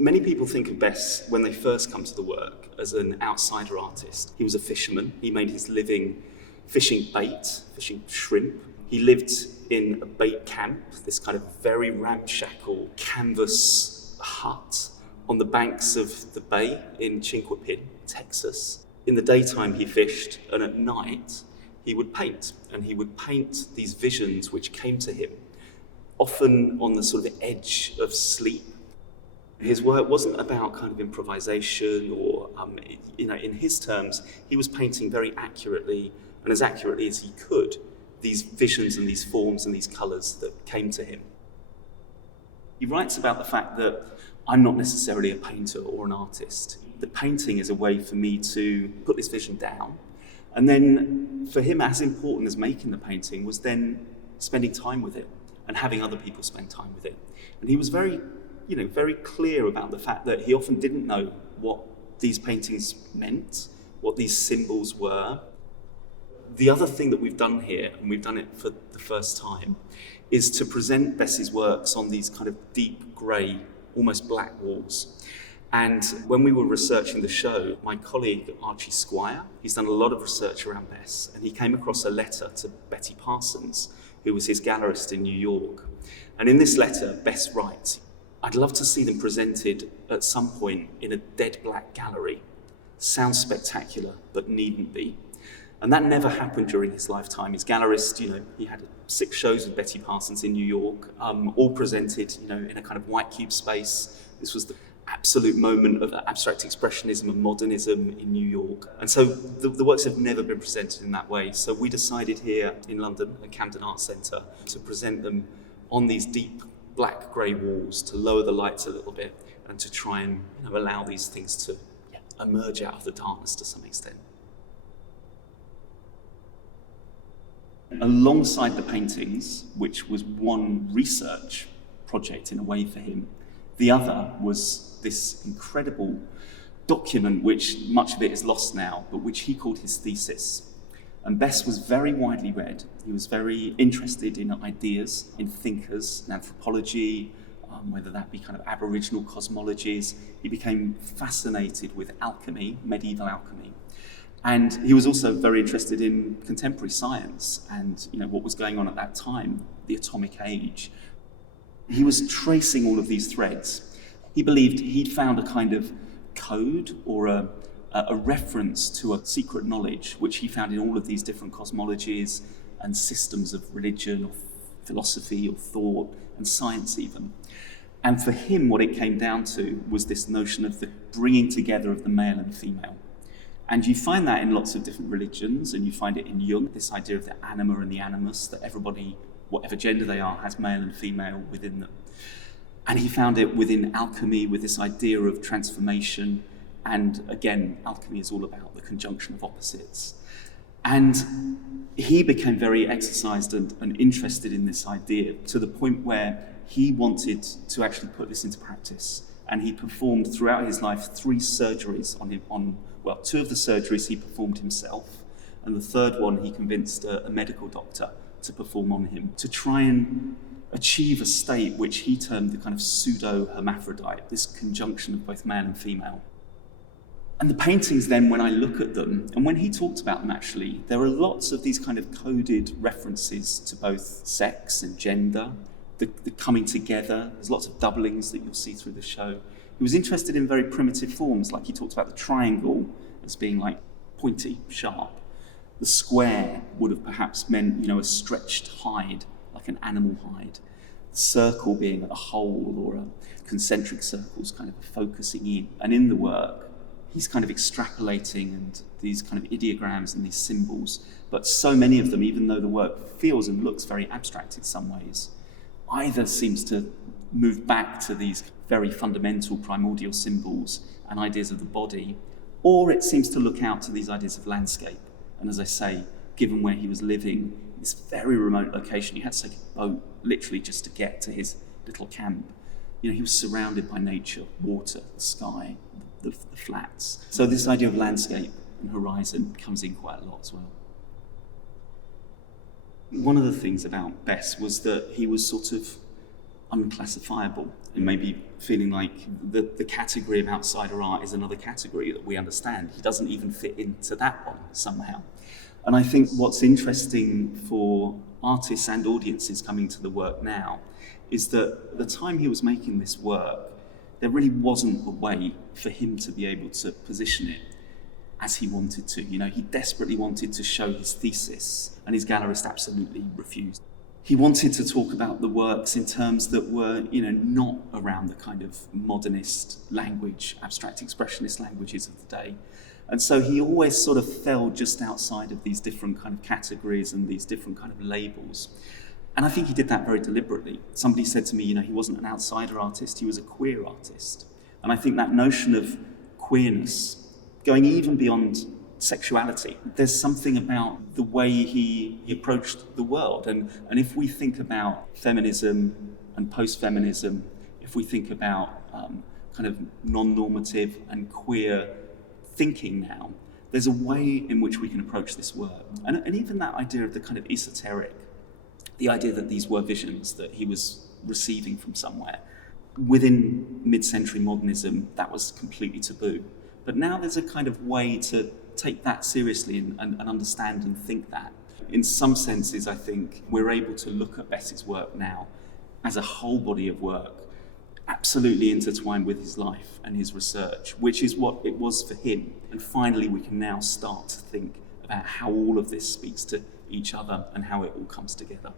Many people think of Bess, when they first come to the work, as an outsider artist. He was a fisherman. He made his living fishing bait, fishing shrimp. He lived in a bait camp, this kind of very ramshackle canvas hut on the banks of the bay in Chinquapin, Texas. In the daytime he fished, and at night he would paint. And he would paint these visions which came to him, often on the sort of edge of sleep. His work wasn't about kind of improvisation or, in his terms, he was painting very accurately, and as accurately as he could, these visions and these forms and these colours that came to him. He writes about the fact that I'm not necessarily a painter or an artist. The painting is a way for me to put this vision down. And then for him, as important as making the painting was then spending time with it and having other people spend time with it. And he was very clear about the fact that he often didn't know what these paintings meant, what these symbols were. The other thing that we've done here, and we've done it for the first time, is to present Bess's works on these kind of deep grey, almost black walls. And when we were researching the show, my colleague Archie Squire, he's done a lot of research around Bess, and he came across a letter to Betty Parsons, who was his gallerist in New York. And in this letter, Bess writes, "I'd love to see them presented at some point in a dead black gallery. Sounds spectacular, but needn't be." And that never happened during his lifetime. His gallerist, he had 6 shows with Betty Parsons in New York, all presented, in a kind of white cube space. This was the absolute moment of abstract expressionism and modernism in New York. And so the works have never been presented in that way. So we decided here in London at Camden Art Centre to present them on these deep black grey walls, to lower the lights a little bit and to try and allow these things to emerge out of the darkness to some extent. Alongside the paintings, which was one research project in a way for him, the other was this incredible document, which much of it is lost now, but which he called his Thesis. And Bess was very widely read. He was very interested in ideas, in thinkers, in anthropology, whether that be kind of Aboriginal cosmologies. He became fascinated with alchemy, medieval alchemy. And he was also very interested in contemporary science and what was going on at that time, the atomic age. He was tracing all of these threads. He believed he'd found a kind of code or a reference to a secret knowledge, which he found in all of these different cosmologies and systems of religion or philosophy or thought and science even. And for him, what it came down to was this notion of the bringing together of the male and female. And you find that in lots of different religions, and you find it in Jung, this idea of the anima and the animus, that everybody, whatever gender they are, has male and female within them. And he found it within alchemy with this idea of transformation. And again, alchemy is all about the conjunction of opposites. And he became very exercised and interested in this idea to the point where he wanted to actually put this into practice. And he performed throughout his life 3 surgeries on him. 2 of the surgeries he performed himself, and the third one he convinced a medical doctor to perform on him to try and achieve a state which he termed the kind of pseudo-hermaphrodite, this conjunction of both male and female. And the paintings then, when I look at them, and when he talked about them actually, there are lots of these kind of coded references to both sex and gender, the coming together. There's lots of doublings that you'll see through the show. He was interested in very primitive forms, like he talked about the triangle as being like pointy, sharp. The square would have perhaps meant, a stretched hide, like an animal hide. The circle being a hole or a concentric circles kind of focusing in. And in the work, he's kind of extrapolating and these kind of ideograms and these symbols. But so many of them, even though the work feels and looks very abstract in some ways, either seems to move back to these very fundamental primordial symbols and ideas of the body, or it seems to look out to these ideas of landscape. And as I say, given where he was living, this very remote location, he had to take a boat literally just to get to his little camp. He was surrounded by nature, water, the sky, the flats. So this idea of landscape and horizon comes in quite a lot as well. One of the things about Bess was that he was sort of unclassifiable, and maybe feeling like the category of outsider art is another category that we understand. He doesn't even fit into that one somehow. And I think what's interesting for artists and audiences coming to the work now is that at the time he was making this work, there really wasn't a way for him to be able to position it as he wanted to. You know, he desperately wanted to show his thesis, and his gallerist absolutely refused. He wanted to talk about the works in terms that were, you know, not around the kind of modernist language, abstract expressionist languages of the day. And so he always sort of fell just outside of these different kind of categories and these different kind of labels. And I think he did that very deliberately. Somebody said to me, you know, he wasn't an outsider artist, he was a queer artist. And I think that notion of queerness, going even beyond sexuality, there's something about the way he approached the world. And if we think about feminism and post-feminism, if we think about kind of non-normative and queer thinking now, there's a way in which we can approach this work. And even that idea of the kind of esoteric, the idea that these were visions that he was receiving from somewhere. Within mid-century modernism, that was completely taboo. But now there's a kind of way to take that seriously and understand and think that. In some senses, I think we're able to look at Bess's work now as a whole body of work, absolutely intertwined with his life and his research, which is what it was for him. And finally, we can now start to think about how all of this speaks to each other and how it all comes together.